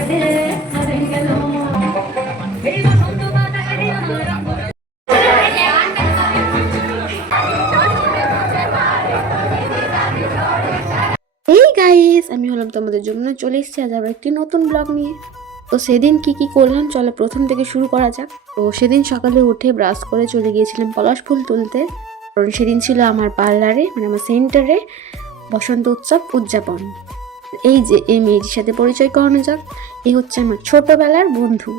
এই গাইস, আমি হলাম তোমাদের জন্য চলে এসেছি আজ আবার একটি নতুন ব্লগ নিয়ে। তো সেদিন কি কি করলাম চলো প্রথম থেকে শুরু করা যাক। তো সেদিন সকালে উঠে ব্রাশ করে চলে গিয়েছিলাম পলাশ ফুল তুলতে, কারণ সেদিন ছিল আমার পার্লারে মানে আমার সেন্টারে বসন্ত উৎসব উদযাপন। এই যে এই মেয়েটির সাথে পরিচয় করানো যাক, এই হচ্ছে আমার ছোটবেলার বন্ধু।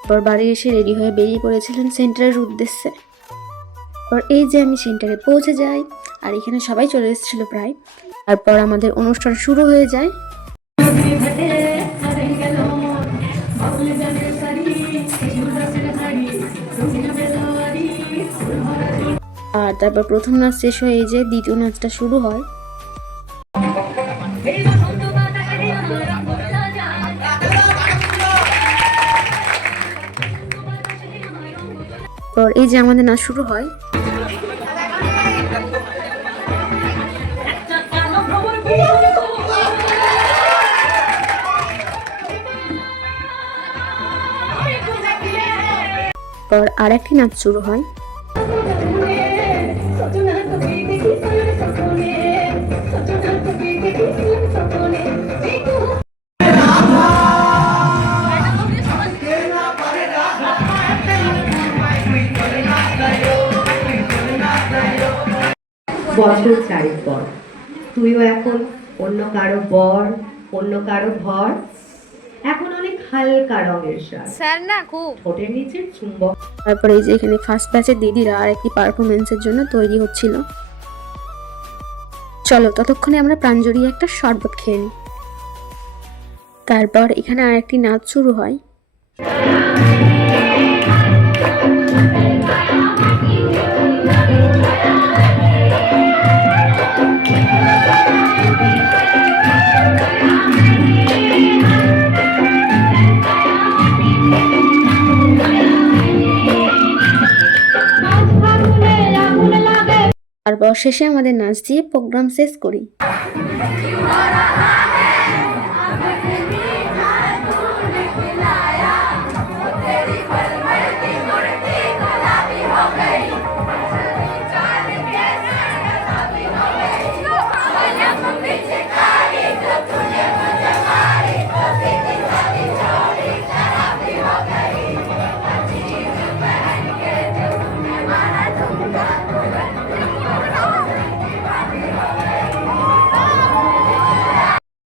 তারপর বাড়ি এসে রেডি হয়ে বেরিয়ে পড়েছিলাম সেন্টারের উদ্দেশ্যে। তারপর এই যে আমি সেন্টারে পৌঁছে যাই, আর এখানে সবাই চলে এসেছিল প্রায়। তারপর আমাদের অনুষ্ঠান শুরু হয়ে যায়। আর তারপর প্রথম নাচ শেষ হয়ে এই যে দ্বিতীয় নাচটা শুরু হয়। এই যে আমাদের নাচ শুরু হয়। আর একটি নাচ শুরু হয়। বছর 4 পর তুইও এখন অন্য কারো বর, অন্য কারো ভর, এখন অনেক হালকা রঙের স্যার না খুব ঠোঁটের নিচের চুম্বক। তারপরে এই যে এখানে ফার্স্ট ব্যাচের দিদিরা আর একটি পারফরমেন্সের জন্য তৈরি হচ্ছিল। চলো ততক্ষণে আমরা প্রাণ জড়িয়ে একটা শরবত খেয়ে নিই। তারপর এখানে আর একটি নাচ শুরু হয়। তারপর শেষে আমাদের নাচ দিয়ে প্রোগ্রাম শেষ করি।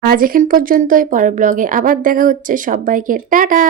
আজ এখান পর্যন্তই, পরের ব্লগে আবার দেখা হচ্ছে। সবাইকে টাটা।